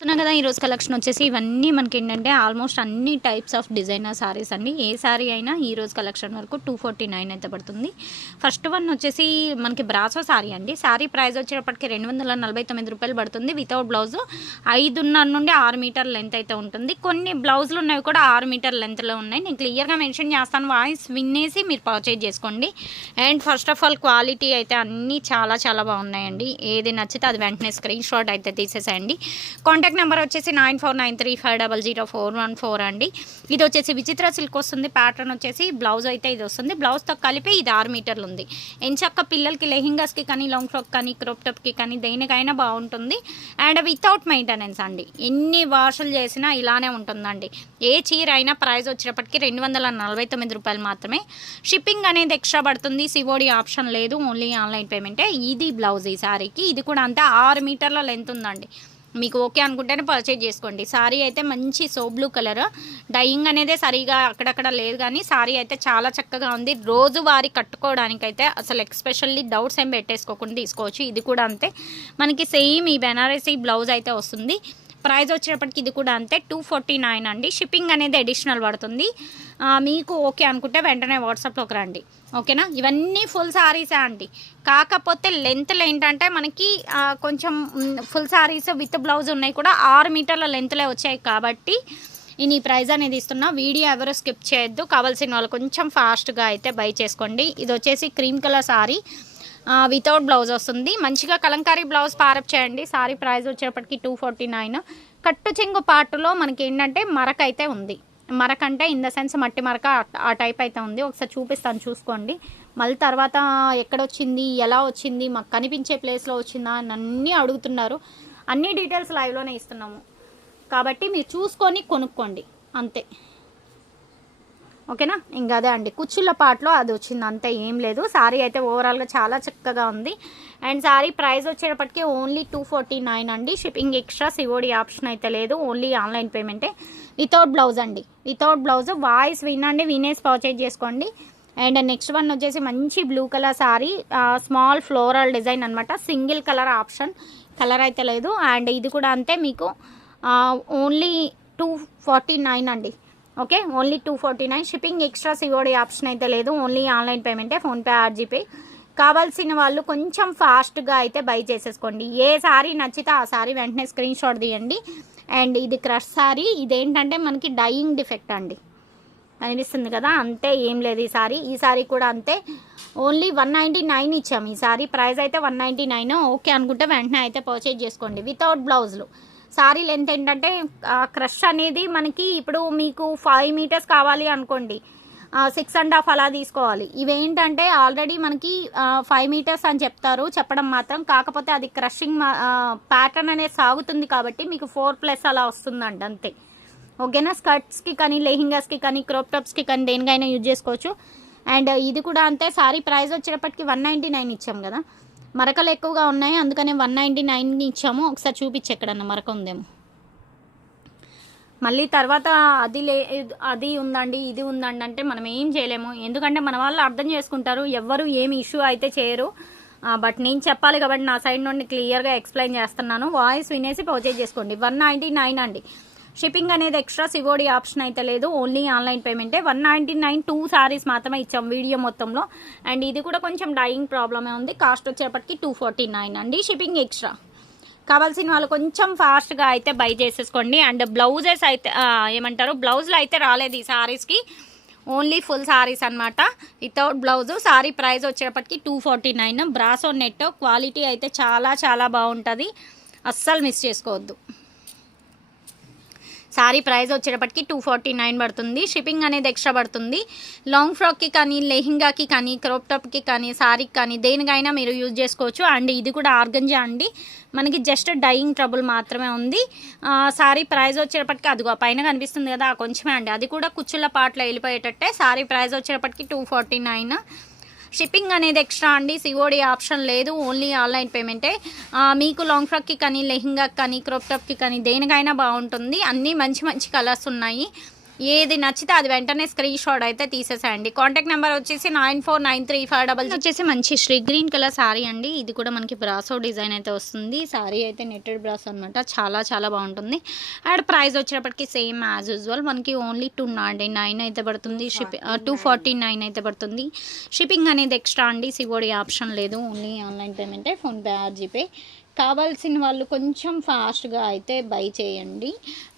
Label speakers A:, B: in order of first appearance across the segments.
A: చూస్తున్నాం కదా ఈరోజు కలెక్షన్ వచ్చేసి ఇవన్నీ మనకి ఏంటంటే ఆల్మోస్ట్ అన్ని టైప్స్ ఆఫ్ డిజైనర్ సారీస్ అండి. ఏ సారీ అయినా ఈ రోజు కలెక్షన్ వరకు టూ ఫార్టీ నైన్ అయితే పడుతుంది. ఫస్ట్ వన్ వచ్చేసి మనకి బ్రాసో సారీ అండి. సారీ ప్రైస్ వచ్చేటప్పటికి రెండు వందల నలభై తొమ్మిది రూపాయలు పడుతుంది. వితౌట్ బ్లౌజ్ ఐదున్నర నుండి ఆరు మీటర్ లెంత్ అయితే ఉంటుంది. కొన్ని బ్లౌజులు ఉన్నవి కూడా ఆరు మీటర్ లెంత్లో ఉన్నాయి. నేను క్లియర్గా మెన్షన్ చేస్తాను. వాయిస్ వినేసి మీరు పర్చేజ్ చేసుకోండి. And first of all quality అయితే అన్నీ చాలా చాలా బాగున్నాయండి. ఏది నచ్చితే అది వెంటనే స్క్రీన్ షాట్ అయితే తీసేసేయండి. కాంటాక్ట్ నెంబర్ వచ్చేసి nine four nine three five double zero four one four అండి. ఇది వచ్చేసి విచిత్ర సిల్క్ వస్తుంది ప్యాటర్న్ వచ్చేసి బ్లౌజ్ అయితే ఇది వస్తుంది. బ్లౌజ్తో కలిపి ఇది ఆరు మీటర్లు ఉంది. ఎంచక్క పిల్లలకి లెహింగాస్కి కానీ లాంగ్ ఫ్రాక్ కానీ క్రోప్ టాప్కి కానీ దేనికైనా బాగుంటుంది. అండ్ వితౌట్ మెయింటెనెన్స్ అండి. ఎన్ని వాషులు చేసినా ఇలానే ఉంటుందండి. ఏ చీర అయినా ప్రైస్ వచ్చేటప్పటికి రెండు వందల నలభై తొమ్మిది రూపాయలు మాత్రమే. షిప్పింగ్ అనేది ఎక్స్ట్రా పడుతుంది. సివోడి ఆప్షన్ లేదు. ఓన్లీ ఆన్లైన్ పేమెంటే ఇది బ్లౌజ్ ఈ సారీకి. ఇది కూడా అంతా. ఆరు మీటర్ల లెంత్ ఉందండి. మీకు ఓకే అనుకుంటేనే పర్చేజ్ చేసుకోండి. సారీ అయితే మంచి సో బ్లూ కలర్. డైయింగ్ అనేది సరిగా అక్కడక్కడ లేదు కానీ సారీ అయితే చాలా చక్కగా ఉంది. రోజువారీ కట్టుకోవడానికైతే అసలు ఎక్స్పెషల్లీ డౌట్స్ ఏం పెట్టేసుకోకుండా తీసుకోవచ్చు. ఇది కూడా అంతే. మనకి సేమ్ ఈ బెనారసీ బ్లౌజ్ అయితే వస్తుంది. ప్రైస్ వచ్చేటప్పటికి ఇది కూడా అంతే టూ ఫార్టీ నైన్ అండి. షిప్పింగ్ అనేది అడిషనల్ పడుతుంది. మీకు ఓకే అనుకుంటే వెంటనే వాట్సాప్లోకి రండి. ఓకేనా? ఇవన్నీ ఫుల్ సారీసే అండి. కాకపోతే లెంత్లు ఏంటంటే మనకి కొంచెం ఫుల్ సారీస్ విత్ బ్లౌజ్ ఉన్నాయి కూడా ఆరు మీటర్ల లెంత్లే వచ్చాయి కాబట్టి నేను ఈ ప్రైజ్ అనేది ఇస్తున్నా. వీడియో ఎవరు స్కిప్ చేయొద్దు. కావాల్సిన వాళ్ళు కొంచెం ఫాస్ట్గా అయితే బై చేసుకోండి. ఇది వచ్చేసి cream colour sari without blouse వస్తుంది. మంచిగా కలంకారీ బ్లౌజ్ పారప్ చేయండి. సారీ ప్రైస్ వచ్చేటప్పటికి టూ ఫార్టీ నైన్ కట్టు చెంగు పాటులో మనకి ఏంటంటే మరక అయితే ఉంది. మరక అంటే ఇన్ ద సెన్స్ మట్టి మరక ఆ- ఆ టైప్ అయితే ఉంది. ఒకసారి చూపిస్తాను చూసుకోండి. మళ్ళీ తర్వాత ఎక్కడొచ్చింది ఎలా వచ్చింది మాకు కనిపించే ప్లేస్లో వచ్చిందా అని అన్నీ అడుగుతున్నారు. అన్ని డీటెయిల్స్ లైవ్లోనే ఇస్తున్నాము. కాబట్టి మీరు చూసుకొని కొనుక్కోండి. అంతే. ఓకేనా? ఇంకా అదే అండి. కుచ్చుళ్ళ పాటలో అది వచ్చింది. అంతే ఏం లేదు. సారీ అయితే ఓవరాల్గా చాలా చక్కగా ఉంది. అండ్ సారీ ప్రైస్ వచ్చేటప్పటికి ఓన్లీ టూ ఫార్టీ నైన్ అండి. షిప్పింగ్ ఎక్స్ట్రా సివోడి ఆప్షన్ అయితే లేదు. ఓన్లీ ఆన్లైన్ పేమెంటే. వితౌట్ బ్లౌజ్ అండి. వితౌట్ బ్లౌజ్ వాయిస్ వినండి వినేసి పర్చేజ్ చేసుకోండి. అండ్ నెక్స్ట్ వన్ వచ్చేసి మంచి blue colour sari small floral design అనమాట సింగిల్ కలర్ ఆప్షన్. కలర్ అయితే లేదు. అండ్ ఇది కూడా అంతే మీకు ఓన్లీ టూ ఫార్టీ నైన్ అండి. Okay? Only two forty nine shipping extra COD option అయితే లేదు. ఓన్లీ ఆన్లైన్ పేమెంటే ఫోన్పే ఆర్జీపే కావాల్సిన వాళ్ళు కొంచెం ఫాస్ట్గా అయితే బై చేసేసుకోండి. ఏ సారీ నచ్చితే ఆ సారీ వెంటనే స్క్రీన్ షాట్ తీయండి. అండ్ ఇది క్రష్ సారీ. ఇదేంటంటే మనకి డైయింగ్ డిఫెక్ట్ అండి. అనిపిస్తుంది కదా? అంతే ఏం లేదు ఈ సారీ. ఈ సారీ కూడా అంతే. ఓన్లీ వన్ నైంటీ నైన్ ఇచ్చాము ఈ సారీ ప్రైస్ అయితే వన్ నైంటీ నైన్ ఓకే అనుకుంటే వెంటనే అయితే పర్చేజ్ చేసుకోండి. వితౌట్ బ్లౌజ్లు సారీ లెంత్ ఏంటంటే క్రష్ అనేది మనకి ఇప్పుడు మీకు ఫైవ్ మీటర్స్ కావాలి అనుకోండి. సిక్స్ అండ్ హాఫ్ అలా తీసుకోవాలి. ఇవేంటంటే ఆల్రెడీ మనకి ఫైవ్ మీటర్స్ అని చెప్తారు చెప్పడం మాత్రం. కాకపోతే అది క్రషింగ్ ప్యాటర్న్ అనేది సాగుతుంది కాబట్టి మీకు ఫోర్ ప్లస్ అలా వస్తుందండి అంతే. ఓకేనా? స్కర్ట్స్కి కానీ లెహింగాస్కి కానీ క్రోప్ టాప్స్కి కానీ దేనికైనా యూజ్ చేసుకోవచ్చు. అండ్ ఇది కూడా అంతే సారీ ప్రైస్ వచ్చేటప్పటికి వన్ నైంటీ నైన్ ఇచ్చాం కదా. మరకలు ఎక్కువగా ఉన్నాయి. అందుకనే వన్ నైంటీ నైన్ ఇచ్చాము. ఒకసారి చూపించి ఎక్కడన్నా మరక ఉందేమో మళ్ళీ తర్వాత అది లే అది ఉందండి ఇది ఉందండి అంటే మనం ఏం చేయలేము. ఎందుకంటే మన వాళ్ళు అర్థం చేసుకుంటారు. ఎవ్వరు ఏమి ఇష్యూ అయితే చేయరు. బట్ నేను చెప్పాలి కాబట్టి నా సైడ్ నుండి క్లియర్గా ఎక్స్ప్లెయిన్ చేస్తున్నాను. వాయిస్ వినేసి పర్చేజ్ చేసుకోండి. వన్ నైంటీ నైన్ అండి. షిప్పింగ్ అనేది ఎక్స్ట్రా సివోడి ఆప్షన్ అయితే లేదు. Only online పేమెంటే. One ninety nine two saris మాత్రమే ఇచ్చాం వీడియో మొత్తంలో. అండ్ ఇది కూడా కొంచెం డైయింగ్ ప్రాబ్లమే ఉంది. కాస్ట్ వచ్చేప్పటికి టూ ఫార్టీ నైన్ అండి. Shipping extra. కావాల్సిన వాళ్ళు కొంచెం ఫాస్ట్గా అయితే బై చేసేసుకోండి. అండ్ బ్లౌజెస్ అయితే ఏమంటారు బ్లౌజ్లు అయితే రాలేదు ఈ సారీస్కి. ఓన్లీ ఫుల్ సారీస్ అనమాట వితౌట్ బ్లౌజ్. సారీ ప్రైస్ వచ్చేటప్పటికి two forty nine. Brasso net quality అయితే చాలా చాలా బాగుంటుంది. అస్సలు మిస్ చేసుకోవద్దు. శారీ ప్రైస్ వచ్చేటప్పటికి టూ ఫార్టీ నైన్ పడుతుంది. షిప్పింగ్ అనేది ఎక్స్ట్రా పడుతుంది. లాంగ్ ఫ్రాక్కి కానీ లెహింగాకి కానీ క్రోప్ టాప్కి కానీ శారీకి కానీ దేనికైనా మీరు యూజ్ చేసుకోవచ్చు. అండ్ ఇది కూడా ఆర్గంజా అండి. మనకి జస్ట్ డైయింగ్ ట్రబుల్ మాత్రమే ఉంది. శారీ సారీ ప్రైస్ వచ్చేటప్పటికి అదిగో పైన కనిపిస్తుంది కదా ఆ కొంచెమే అండి. అది కూడా కుచ్చుల పాటలో వెళ్ళిపోయేటట్టే శారీ ప్రైస్ వచ్చేటప్పటికి టూ ఫార్టీ నైన్. షిప్పింగ్ అనేది ఎక్స్ట్రా అండి. సిఓడి ఆప్షన్ లేదు. ఓన్లీ ఆన్లైన్ పేమెంటే. మీకు లాంగ్ ఫ్రాక్కి కానీ లెహింగాకి కానీ క్రోప్ టాప్కి కానీ దేనికైనా బాగుంటుంది. అన్నీ మంచి మంచి కలర్స్ ఉన్నాయి. ఏది నచ్చితే అది వెంటనే స్క్రీన్ షాట్ అయితే తీసేసేయండి. కాంటాక్ట్ నెంబర్ వచ్చేసి nine four nine three five double వచ్చేసి మంచి శ్రీ గ్రీన్ కలర్ శారీ అండి. ఇది కూడా మనకి బ్రాసో డిజైన్ అయితే వస్తుంది. సారీ అయితే నెట్టెడ్ బ్రాస్ అనమాట చాలా చాలా బాగుంటుంది. అండ్ ప్రైస్ వచ్చేటప్పటికి సేమ్ యాజ్ యూజువల్ మనకి ఓన్లీ టూ నాంటీ నైన్ అయితే పడుతుంది. షిప్పింగ్ టూ ఫార్టీ నైన్ అయితే పడుతుంది. షిప్పింగ్ అనేది ఎక్స్ట్రా అండి. సివోడి ఆప్షన్ లేదు. ఓన్లీ ఆన్లైన్ పేమెంటే ఫోన్పే ఆర్ జీపే కావాల్సిన వాళ్ళు కొంచెం ఫాస్ట్గా అయితే బై చేయండి.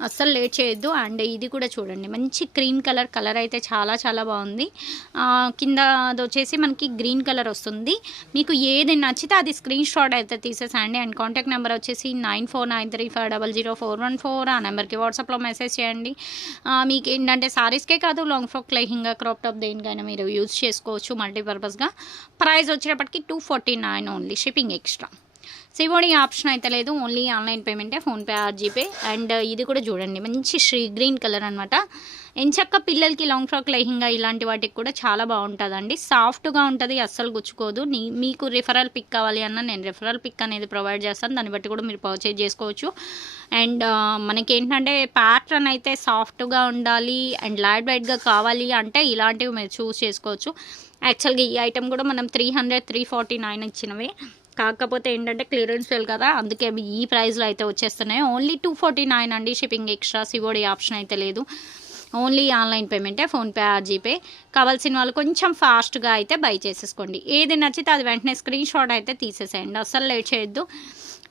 A: అస్సలు లేట్ చేయొద్దు. అండ్ ఇది కూడా చూడండి. మంచి క్రీమ్ కలర్ కలర్ అయితే చాలా చాలా బాగుంది. కింద అది వచ్చేసి మనకి గ్రీన్ కలర్ వస్తుంది. మీకు ఏది నచ్చితే అది స్క్రీన్ షాట్ అయితే తీసేసండి. అండ్ కాంటాక్ట్ నెంబర్ వచ్చేసి nine four nine three five double zero four one four. ఆ నెంబర్కి వాట్సాప్లో మెసేజ్ చేయండి. మీకు ఏంటంటే సారీస్కే కాదు long frock lehenga crop top దేనికైనా మీరు యూజ్ చేసుకోవచ్చు మల్టీపర్పస్గా. ప్రైస్ వచ్చేటప్పటికి two forty nine only. Shipping extra. COD option అయితే లేదు. ఓన్లీ ఆన్లైన్ పేమెంటే ఫోన్పే ఆర్ జీపే అండ్ ఇది కూడా చూడండి. మంచి శ్రీ గ్రీన్ కలర్ అనమాట ఎంచక్క పిల్లలకి లాంగ్ ఫ్రాక్ లెహింగా ఇలాంటి వాటికి కూడా చాలా బాగుంటుందండి. సాఫ్ట్గా ఉంటుంది అస్సలు గుచ్చుకోదు. నీ మీకు రిఫరల్ పిక్ కావాలి అన్న నేను రిఫరల్ పిక్ అనేది ప్రొవైడ్ చేస్తాను. దాన్ని బట్టి కూడా మీరు పర్చేజ్ చేసుకోవచ్చు. అండ్ మనకి ఏంటంటే ప్యాటర్న్ అయితే సాఫ్ట్గా ఉండాలి అండ్ లైట్ వెయిట్గా కావాలి అంటే ఇలాంటివి మీరు చూస్ చేసుకోవచ్చు. యాక్చువల్గా ఈ ఐటెం కూడా మనం three hundred three forty nine ఇచ్చినవి. కాకపోతే ఏంటంటే క్లియరెన్స్ సేల్ కదా అందుకే అవి ఈ ప్రైస్లో అయితే వచ్చేస్తున్నాయి. ఓన్లీ టూ ఫార్టీ నైన్ అండి షిప్పింగ్ ఎక్స్ట్రా సివోడి ఆప్షన్ అయితే లేదు. ఓన్లీ ఆన్లైన్ పేమెంటే ఫోన్పే ఆర్ జీపే కావాల్సిన వాళ్ళు కొంచెం ఫాస్ట్గా అయితే బై చేసేసుకోండి. ఏది నచ్చితే అది వెంటనే స్క్రీన్ షాట్ అయితే తీసేసేయండి. అస్సలు లేట్ చేయొద్దు.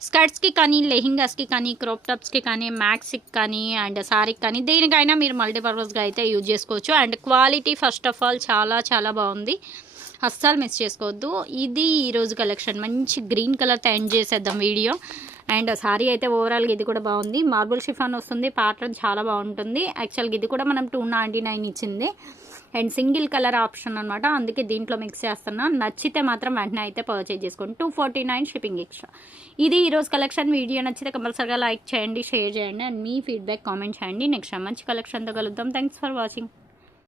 A: స్కర్ట్స్కి కానీ లెహింగాస్కి కానీ క్రోప్ టాప్స్కి కానీ మ్యాక్స్కి కానీ అండ్ సారీకి కానీ దేనికైనా మీరు మల్టీపర్పస్గా అయితే యూజ్ చేసుకోవచ్చు. And quality first of all చాలా చాలా బాగుంది. అస్సలు మిస్ చేసుకోవద్దు. ఇది ఈరోజు కలెక్షన్. మంచి గ్రీన్ కలర్తో ఎండ్ చేసేద్దాం వీడియో. అండ్ సారీ అయితే ఓవరాల్గా ఇది కూడా బాగుంది. మార్బుల్ షిఫాన్ వస్తుంది. ప్యాటర్న్ చాలా బాగుంటుంది. యాక్చువల్గా ఇది కూడా మనం టూ నైంటీ నైన్ ఇచ్చింది. అండ్ సింగిల్ కలర్ ఆప్షన్ అనమాట అందుకే దీంట్లో మిక్స్ చేస్తున్నా. నచ్చితే మాత్రం వెంటనే అయితే పర్చేజ్ చేసుకోండి. Two forty nine shipping extra ఇది ఈరోజు కలెక్షన్. వీడియో నచ్చితే కంపల్సరీగా లైక్ చేయండి షేర్ చేయండి. అండ్ మీ ఫీడ్బ్యాక్ కామెంట్ చేయండి. నెక్స్ట్ మంచి కలెక్షన్తో కలుద్దాం. Thanks for watching